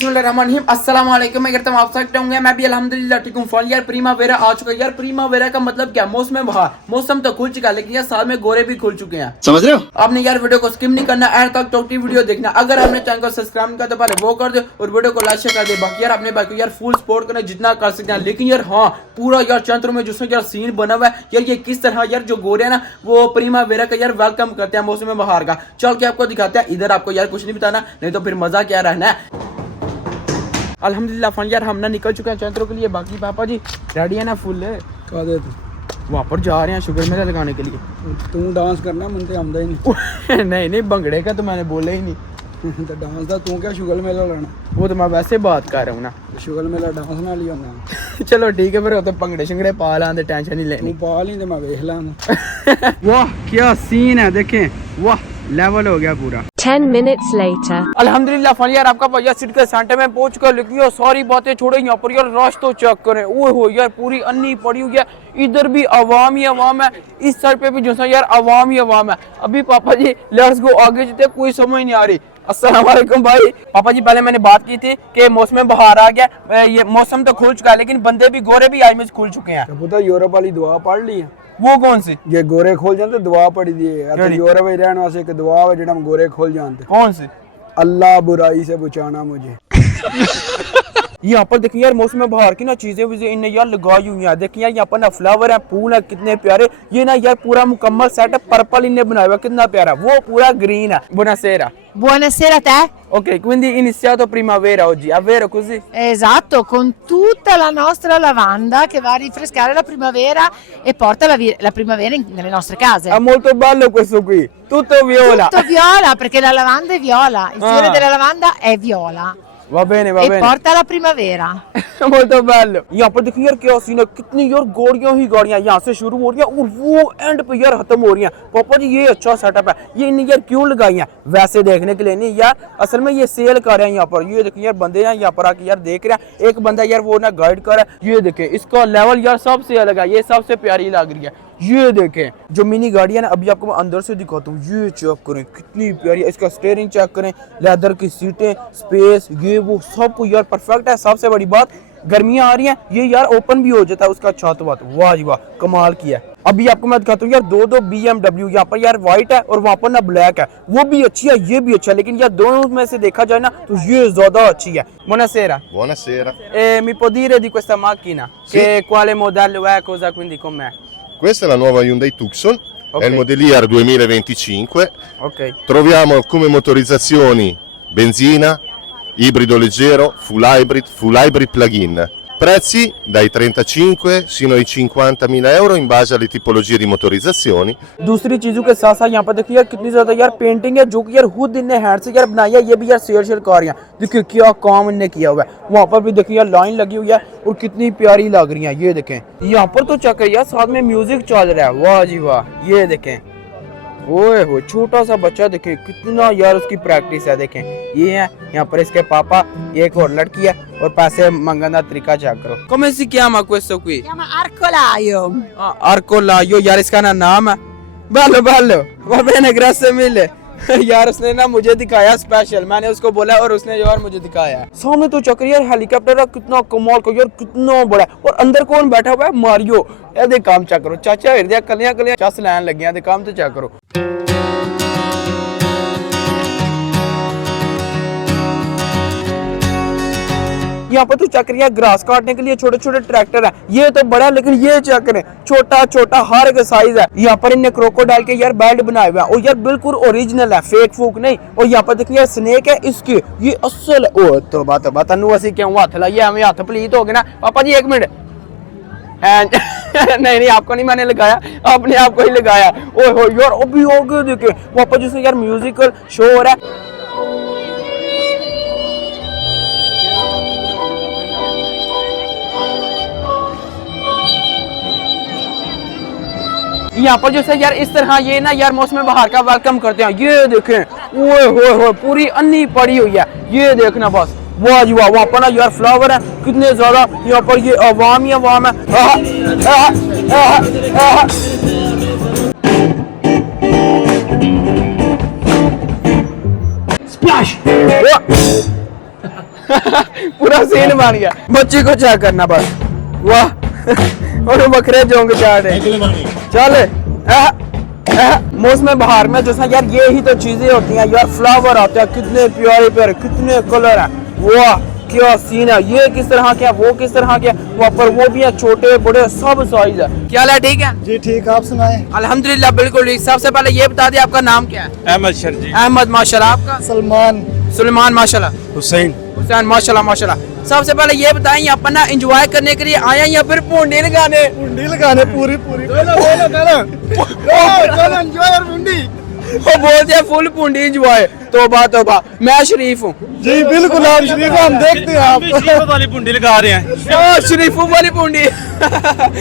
बिस्मिल्लाहिर्रहमानिर्रहीम अस्सलाम वालेकुम। मैं करता हूँ आप सब होंगे, मैं भी अल्हम्दुलिल्लाह ठीक हूँ। फॉल यार प्रीमावेरा आ चुका है। यार प्रीमावेरा का मतलब क्या, मौसम बहार। मौसम तो खुल चुका है लेकिन यार साल में गोरे भी खुल चुके हैं, समझ रहे हो। आपने यार वीडियो को स्किप नहीं करना, एंड तक टोटली वीडियो देखना। अगर आपने चैनल को सब्सक्राइब नहीं किया तो पहले वो कर दो और वीडियो को लाइक कर दे। बाकी यार अपने बाकी यार फुल सपोर्ट करना जितना कर सकते हैं। लेकिन यार हाँ, पूरा यार चंद्र में जिसमें यार सीन बना हुआ है यार, ये किस तरह यार जो गोरे है ना वो प्रीमावेरा का यार वेलकम करते हैं मौसम बहार का। चल के आपको दिखाते हैं। इधर आपको यार कुछ नहीं बताना, नहीं तो फिर मजा क्या रहना है। अल्हम्दुलिल्लाह फन यार हम ना निकल चुके हैं चंद्रों के लिए। बाकी पापा जी रेडी है ना फुल है कहा दे तू वहाँ पर जा रहे हैं शुगर मेला लगाने के लिए। तू डांस करना मुझे आमदा ही नहीं। नहीं भंगड़े का तो मैंने बोला ही नहीं। तो डांस का तू क्या शुगर मेला लाना, वो तो मैं वैसे बात कर रहा हूँ ना। शुगर मेला डांस ना लिया होना। चलो ठीक है, फिर वो तो भंगड़े शंगड़े पा लाते, टेंशन नहीं लेनी। तू पा ली तो मैं देख ला। वाह क्या सीन है, देखें वाह लेवल हो गया पूरा। 10 minutes later. अल्हम्दुलिल्लाह फन यार आपका भैया सिटी के सेंटर में पहुंच चुका है। लेकिन यार सारी बातें छोड़े, यहाँ पर यार रश तो चेक करें। ओए हो यार पूरी अन्नी पड़ी हुई है। इधर भी अवाम ही अवाम है, इस साइड पे भी जो यार अवाम ही अवाम है। अभी पापा जी लेट्स गो आगे चलते, कोई समझ नहीं आ रही। अस्सलाम वालेकुम भाई। पापा जी पहले मैंने बात की थी कि मौसम बहार आ गया, ये मौसम तो खुल चुका है लेकिन बंदे भी गोरे भी आज में खुल चुके हैं। पता यूरोप वाली दुआ पढ़ ली है? वो कौन सी? ये गोरे खोल जाते दुआ पढ़ी दी है। यूरोप में रहने वास्ते एक दुआ है जिहड़ा गोरे खोल जानते। कौन सी? अल्लाह बुराई से बचाना मुझे। यहाँ पर देखिए यार मौसम बहार की ना चीजें इन्हें यार लगाई हुई है। देखिए यार यहाँ पर ना फ्लावर है, फूल है, कितने प्यारे। ये ना यार पूरा मुकम्मल सेट है, पर्पल इन्हें बनाया हुआ, कितना प्यारा। वो पूरा ग्रीन है। Buonasera. Buonasera a te. Ok, quindi iniziato primavera oggi, è vero così? Esatto, con tutta la nostra lavanda che va a rinfrescare la primavera e porta la primavera nelle nostre case. È molto bello questo qui, tutto viola. Tutto viola perché la lavanda è viola, il fiore della lavanda è viola. Va bene e porta la primavera. molto bello। यहाँ पर देखिए यार क्या scene है, कितनी यार गाड़ियाँ ही गाड़ियाँ यहाँ से शुरू हो रही हैं और वो एंड पे यार खत्म हो रही हैं। पापा जी ये अच्छा सेटअप है, ये इन्हें यार क्यों लगाई हैं? वैसे देखने के लिए नहीं यार, असल में ये सेल कर रहे हैं यहाँ पर। ये देखिए यार बंदे हैं यहाँ पर आके यार देख रहे हैं। एक बंदा यार वो ना गाइड कर रहा है। ये देखे इसका लेवल यार सबसे अलग है, ये सबसे प्यारी लग रही है। ये देखें जो मिनी गाड़ी है ना, अभी आपको मैं अंदर से दिखाता हूँ। ये चेक करें कितनी प्यारी है, इसका स्टीयरिंग चेक करें, लेदर की सीटें, स्पेस, ये वो सब कुछ यार परफेक्ट है। सबसे बड़ी बात गर्मियाँ आ रही हैं, ये यार ओपन भी हो जाता है उसका छत वत। वाह जी वाह कमाल किया है। अभी आपको मैं दिखाता हूँ यार दो BMW, यहाँ पर यार व्हाइट है और वहाँ पर ना ब्लैक है। वो भी अच्छी है, ये भी अच्छा है, लेकिन यार दोनों में से देखा जाए ना तो ये ज्यादा अच्छी है। Buonasera. Buonasera. Mi può dire di questa macchina? Sì. Che quale modello è, cosa quindi com'è? Questa è la nuova Hyundai Tucson, Ok. è il Modelier 2025. Ok. Troviamo come motorizzazioni benzina, ibrido leggero, full hybrid plug-in. Prezzi dai 35 sino ai 50.000 euro in base alle tipologie di motorizzazioni. दूसरी चीजों के साथ साथ यहाँ पर देखिए यार कितनी ज्यादा यार पेंटिंग है जो कि यार खुद इनने हैंड से यार बनाई है। ये भी यार शेयर कर रही है, देखिए क्या काम इनने किया हुआ है। वहाँ पर भी देखिए यार लाइन लगी हुई है और कितनी प्यारी लग रही है। ये देखें यहाँ पर तो चेक है यार साथ में म्यूजिक चल रहा है। वाह जी वाह, ये देखें ओए हो छोटा सा बच्चा, देखें कितना यार उसकी प्रैक्टिस है। देखें ये है यहाँ पर इसके पापा, ये एक और लड़की है और पैसे मांगने का तरीका चेक करो। Come si chiama questo qui? Si chiama Arcolaio. Arcolaio यार इसका ना नाम है। bello bello, va bene grazie mille। यार उसने ना मुझे दिखाया स्पेशल, मैंने उसको बोला और उसने यार मुझे दिखाया। सामने तो चक्कर यार हेलीकॉप्टर है, कितना कमाल का यार, कितना बड़ा। और अंदर कौन बैठा हुआ है? मारियो। ये देख काम चेक करो, चाचा हृदय कलियां कलियां चस लैन लगियां, दे काम तो चेक करो। यहाँ पर तो चेक रही है ग्रास काटने के लिए छोटे छोटे ट्रैक्टर है। ये तो बड़ा है लेकिन ये चेक करें छोटा छोटा हर एक साइज है। यहाँ पर इन्हें क्रोकोडाइल के यार बेल्ट बनाए हुए हैं और यार बिल्कुल ओरिजिनल है, फेक फूक नहीं। और यहाँ पर देखिए स्नेक है इसके, ये असल है। ओ तो बात असी क्यों हाथ लाइए, हमें हाथ प्लीत हो गए ना। पापा जी एक मिनट नहीं आपको नहीं मैंने लगाया, आपने आपको ही लगाया। ओ हो यार अभी हो गए देखे पापा जिसमें यार म्यूजिकल शो हो रहा है। यहाँ पर जो है यार इस तरह ये ना यार मौसम बहार का वेलकम करते हैं। ये देखें ओए हो पूरी अन्नी पड़ी हुई है। ये देखना बस, वाह जी वाह। वहाँ पर ना यार फ्लावर है कितने ज्यादा, यहाँ पर ये अवाम ही अवाम है। स्प्लैश सीन बन गया। बच्ची को चेक करना बस, वाह और बकरे जोंग चाट है। चल मौसम बहार में जैसा यार ये ही तो चीजें होती हैं यार, फ्लावर आते हैं कितने प्यारे प्यारे, कितने कलर हैं, वाह क्या सीन है। ये किस तरह के, वो किस तरह के, वहाँ पर वो भी है, छोटे बड़े सब साइज है। क्या हाल है, ठीक है जी ठीक, आप सुनाए। अल्हम्दुलिल्लाह बिल्कुल ठीक। सबसे पहले ये बता दिए आपका नाम क्या है? अहमद शर्जी। अहमद माशाल्लाह, आपका? सलमान। सुलेमान माशाल्लाह। हुसैन। हुसैन माशाल्लाह माशाल्लाह। सबसे पहले ये बताएं अपन ना एंजॉय करने के लिए आया या फिर पूंडी लगाने? मुंडी लगाने पूरी पूरी। वो बोलते हैं फुल पूंडी एंजॉय। तौबा तौबा, मैं शरीफ हूँ जी बिल्कुल, आप शरीफ, हम देखते हैं आप वाली मुंडी लगा रहे हैं। शरीफों वाली पूंडी।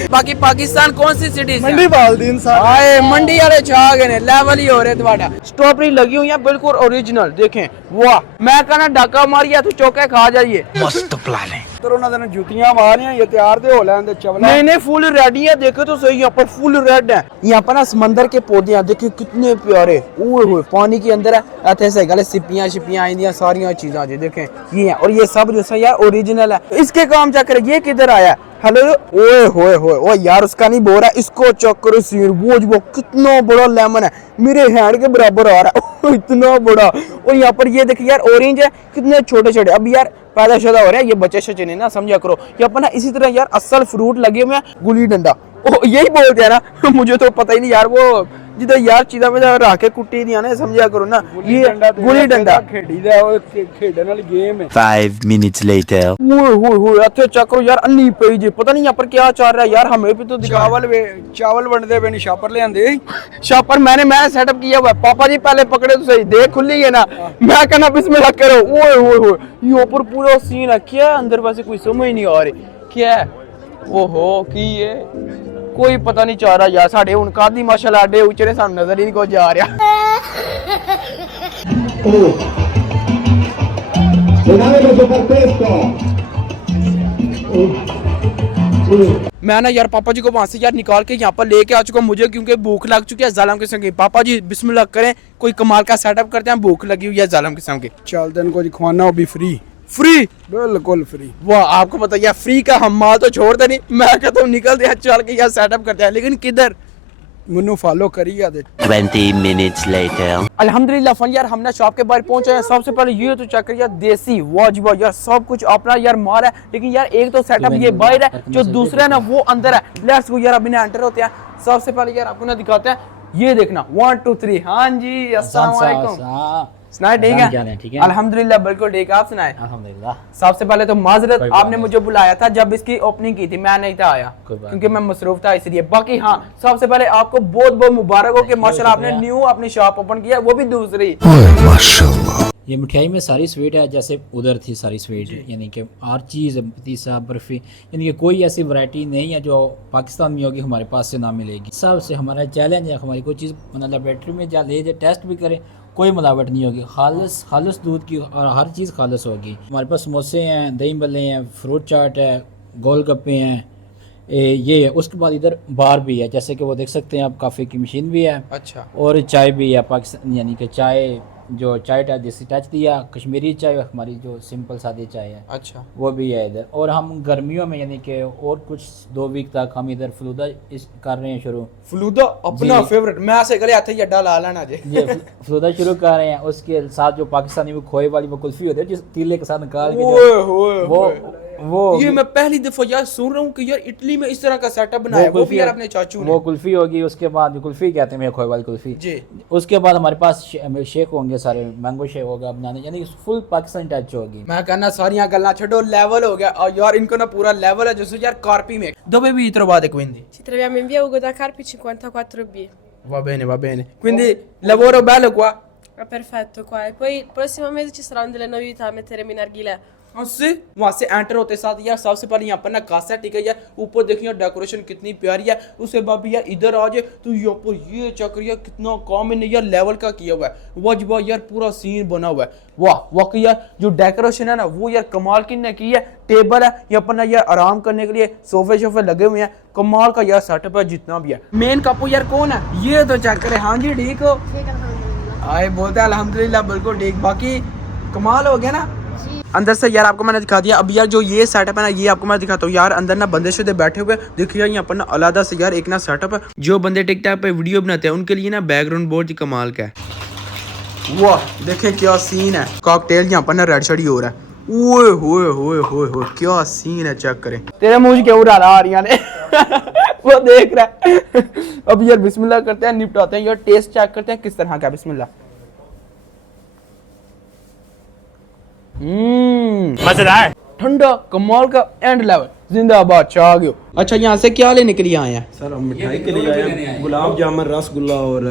बाकी पाकिस्तान कौन सी सिटी? मंडी बालदीन साहब। आए मंडी वाले छा गए ने, लेवल ही हो रहे तुम्हारा। स्ट्रॉबेरी लगी हुई है बिल्कुल ओरिजिनल, देखें वाह। मैं कहना डाका मारिया तो चौके खा जाइए। मस्त प्लान है। तो उन्होंने जुतियां मारियां, ये तैयार दे हो लेंदे चवला। नहीं नहीं फुल रेडी है, देखो तो सही, यहाँ पर फुल रेड है। यहाँ पर ना समंदर के पौधे हैं, देखिए कितने प्यारे, ओए होए पानी के अंदर है। ऐसे गले सिपियां शिपियां आईंदियां सारियां चीज़ां जो देखें ये है, और ये सब जो है यार ओरिजिनल है। इसके काम चेक करें, ये किधर आया? हेलो, ओए होए होए, ओ यार उसका नहीं बोल रहा, इसको चेक करो सीन, वो कितना बड़ा लेमन है, मेरे हैंड के बराबर आ रहा है। इतना बड़ा। और यहाँ पर ये देखिए यार ऑरेंज है, कितने छोटे छोटे अब यार पैदा शुदा हो रहे हैं, ये बच्चे शच्चे नहीं ना, समझा करो। यहाँ पर ना इसी तरह यार असल फ्रूट लगे हुए हैं, गुली डंडा, ओ यही बोलते हैं ना। मुझे तो पता ही नहीं यार, वो जिधर यार चीज़ा में रह के कुट्टी दी आने, समझा करो ना। ये गुली डंडा खेडी दा और खेडन वाली गेम है। 5 minutes later. ओए अच्छे चक्रो यार अन्नी पे जी, पता नहीं यहाँ पर क्या चल रहा है यार, हमें भी तो दिखा। चावल बनते पे शापर ले आंदे। शापर मैंने सेटअप किया हुआ है। पापा जी पहले पकड़े तो सही, देख खुली है ना, मैं कहना बिस्मिल्लाह करो। ओए होए होए, ये ऊपर पूरा सीन है, क्या अंदर वैसे कोई समझ नहीं आ रही क्या है। ओहो की ये कोई पता नहीं चाह रहा यार, साढ़े हूं कादी माशाल्लाह अड्डे उचरे सानू नजर ही नहीं को जा रहा। मैं ना यार पापा जी को वहां से यार निकाल के यहाँ पर लेके आ चुका हूँ मुझे, क्योंकि भूख लग चुकी है जालिम किस्म की। पापा जी बिस्मिल्लाह करें, कोई कमाल का सेटअप करते हैं, भूख लगी हुई है जालिम किस्म की। चल दिन को खवाना हो भी फ्री, फ्री बिल्कुल फ्री। वाह, आपको पता है फ्री का हम माल तो छोड़ते नहीं। मैं कहता हूँ निकलते हैं चल के यार सेटअप करते हैं, लेकिन किधर? मनु फॉलो करिए। 20 minutes later. अल्हम्दुलिल्लाह फन यार हमने शॉप के बाहर पहुंचे हैं। सबसे पहले ये तो चेक करिए देसी वाजिबा यार, सब कुछ अपना यार माल है, लेकिन यार एक तो सेटअप ये बाहर है, जो दूसरा है ना वो अंदर है। लेट्स गो यार अभी ना एंटर होते हैं। सबसे पहले यार आपको ना दिखाते हैं, ये देखना 1 2 3। हाँ जी अस्सलाम वालेकुम। सुनाए ठीक है? अल्हम्दुलिल्लाह बिल्कुल ठीक है, आप सुनाए? अल्हम्दुलिल्लाह। सबसे पहले तो माजरत, आपने मुझे बुलाया था जब इसकी ओपनिंग की थी, मैं नहीं था आया क्योंकि मैं मसरूफ था इसलिए। बाकी हाँ सबसे पहले आपको बहुत बहुत मुबारक हो कि माशाल्लाह आपने न्यू अपनी शॉप ओपन किया, वो भी दूसरी। ये मिठाई में सारी स्वीट है, जैसे उधर थी सारी स्वीट, यानी कि हर चीज़, पतीसा, बर्फ़ी, यानी कि कोई ऐसी वैरायटी नहीं है जो पाकिस्तान में होगी हमारे पास से ना मिलेगी। सबसे हमारा चैलेंज है, हमारी कोई चीज़ मतलब लेबोरेटरी में जा ले जाए टेस्ट भी करें, कोई मिलावट नहीं होगी, खालिस दूध की और हर चीज़ खालिस होगी। हमारे पास समोसे हैं, दही बल्ले हैं, फ्रूट चाट है, गोलगप्पे हैं, ये है। उसके बाद इधर बार भी है, जैसे कि वो देख सकते हैं आप, काफ़े की मशीन भी है। अच्छा। और चाय भी है पाकिस्तान, यानी कि चाय जो चाय जैसे टच दिया, कश्मीरी चाय हमारी जो सिंपल सादी चाय है, अच्छा वो भी है इधर। और हम गर्मियों में यानी कि और कुछ 2 वीक तक हम इधर फलूदा कर रहे हैं शुरू। फलूदा अपना फेवरेट, मैं ऐसे गले हाथ अड्डा ला लेना जी। ये फलूदा शुरू कर रहे हैं। उसके साथ जो पाकिस्तानी वो खोए वाली वो कुल्फी होती है, जिस तीले के साथ निकाल के वो ये मैं पहली दफा यार सुन रहा हूँ कि यार इटली में इस तरह का सेटअप बनाया, वो भी यार अपने चाचू ने। वो कुल्फी होगी, उसके बाद कुल्फी कहते हैं खोए वाली कुल्फी जी। उसके बाद हमारे पास शेक होंगे सारे, मैंगो शेक होगा बनाने, यानी फुल पाकिस्तानी टच होगी। मैं कहना सारियां गल्लां छड्डो, लेवल हो गया। और यार इनको ना पूरा लेवल है, जैसे यार Carpi में। Dove vi trovate quindi? Ci troviamo in via Ugo da Carpi 54B. Va bene, va bene. Quindi lavoro bello qua? È perfetto qua. E poi il prossimo mese ci saranno delle novità, metteremo in narghilè. उससे वहाँ से enter होते साथ यार सबसे पहले यहाँ पर ना कासा ठीक है यार, ऊपर देखिए डेकोरेशन कितनी प्यारी है। उसके बाद भी यार इधर आ जाए तो यहाँ पर ये चक्रिया कितना काम है यार, लेवल का किया हुआ है। वाजिबा यार पूरा सीन बना हुआ है। वाह वाकई यार जो डेकोरेशन है ना वो यार कमाल की ने की है। टेबल है यहाँ पर ना यार आराम करने के लिए, सोफे शोफे लगे हुए हैं, कमाल का यार सेटअप है जितना भी है। मेन कपू यार कौन है ये तो चेक करे। हाँ जी ठीक हो? आए बोलते हैं अल्हम्दुलिल्लाह बिल्कुल ठीक। बाकी कमाल हो गया ना। अंदर से यार आपको मैंने दिखा दिया। अब यार जो ये सेटअप है ना, ये आपको मैं दिखाता हूँ यार। अंदर ना बंदे शुदे बैठे हुए, देखिए यहाँ पर ना अलग से यार एक ना सेटअप है। जो बंदे टिकटॉक पे वीडियो बनाते हैं उनके लिए ना बैकग्राउंड बहुत ही कमाल का है। वाह देखें क्या सीन है। कॉकटेल यहाँ पर ना रेड शर्ट ही हो रहा है। ओए होए होए होए होए क्या सीन है, चेक करें। तेरे मुंह क्यों उड़ा रहा आर्या ने वो देख रहा है। अब यार बिस्मिल्लाह करते हैं, निपटाते हैं यार, टेस्ट चेक करते हैं किस तरह का। बिस्मिल्लाह। मजेदार ठंडा कमाल का एंड लेवल, जिंदाबाद चाह गयो। अच्छा यहाँ से क्या लेने के लिए आए हैं? सर हम मिठाई के लिए आए हैं, गुलाब जामुन, रसगुल्ला और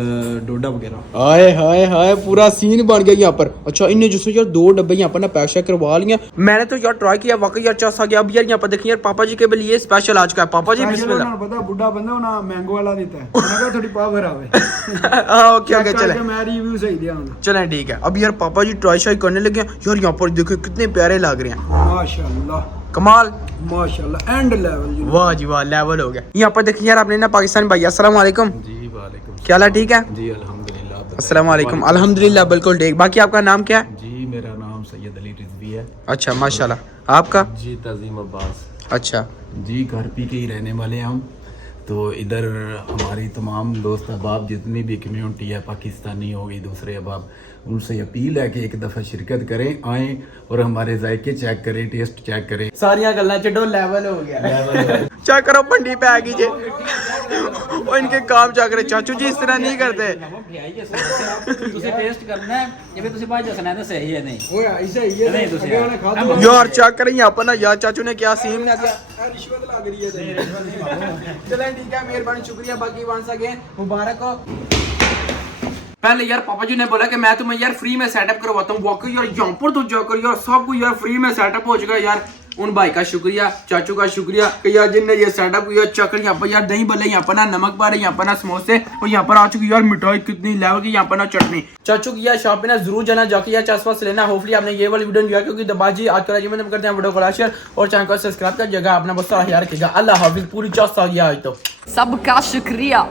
डोडा वगैरह। हाय हाय हाय पूरा सीन बन गया यहाँ पर। अच्छा इन्हें जैसे यार 2 डब्बे यहाँ पर ना पैक शैक करवा लिए। मैंने तो यार ट्राई किया, वाकई यार अच्छा सा गया। अब यार यहाँ पर देखिए यार पापा जी के लिए स्पेशल आज का है। पापा जी बिस्मिल्लाह। पता बुढ़ा बंदा ना मैंगो वाला देता है, मैं थोड़ी पावर आवे। ओके ओके चले, मैं रिव्यू सही दिया। चलें ठीक है। अब यार पापा जी ट्राई शाई करने लगे यार। यहाँ पर देखो कितने प्यारे लग रहे हैं, माशाल्लाह कमाल माशाल्लाह एंड लेवल। वाह जी वाह लेवल हो गया। यहाँ पर देखिए यार आपने ना पाकिस्तानी भाई, अस्सलाम वालेकुम जी वालेकुम। क्या हाल है? ठीक है जी अल्हम्दुलिल्लाह। अस्सलाम वालेकुम। अल्हम्दुलिल्लाह बिल्कुल ठीक। बाकी आपका नाम क्या है? जी मेरा नाम सैयद अली रिजवी है। अच्छा माशाल्लाह। आपका? जी तज़ीम अब्बास। अच्छा जी घर पी के ही रहने वाले हैं हम। तो इधर हमारी तमाम दोस्त अहबाब जितनी भी कम्युनिटी है, पाकिस्तानी हो गई, दूसरे अहबाब, उनसे अपील है कि एक दफ़ा शिरकत करें, आएँ और हमारे जायके चेक करें, टेस्ट चेक करें। सारियां गल्लां छड्डो, लेवल हो गया। चेक करो भंडी पे आ गई जे। ओ इनके काम चेक करे। चाचू जी इस तरह नहीं करते। ਤੁਸੀਂ ਟੇਸਟ ਕਰਨਾ ਹੈ ਜਿਵੇਂ ਤੁਸੀਂ ਬਾਅਦ ਦੱਸਣਾ ਹੈ ਸਹੀ ਹੈ नहीं वो ऐसा ही है। नहीं तो यार चेक करें यहाँ पर ना यार चाचू ने क्या सीन ना दिया। रिश्वत लग रही है। चलें ठीक है, मेहरबानी शुक्रिया। बाकी वंस अगेन मुबारक हो। पहले यार पापा जी ने बोला कि मैं तुम्हें यार फ्री में सेटअप करवाता हूँ। वाकई यार यहाँ पर तो जाकर यार सब कुछ यार फ्री में सेटअप हो चुका है यार। उन भाई का शुक्रिया, चाचू का शुक्रिया कि यार जिनने ये सेटअप किया। चक्कर यहाँ पर यार दही भल्ले, यहाँ पर ना नमक बारे, यहाँ पर ना समोसे, और यहाँ पर आ चुकी यार मिठाई कितनी लेवल की, यहाँ पर ना चटनी। चाचू की यार शॉप पे ना जरूर जाना, जाके यार चस्पा से लेना। होपफुली आपने ये वाली वीडियो लिया, क्योंकि दबाजी आज कल जी में करते हैं वीडियो को शेयर और चैनल को सब्सक्राइब कर जगह अपना बहुत सारा ख्याल रखिएगा। अल्लाह हाफिज। पूरी 4 साल आज तो सबका शुक्रिया।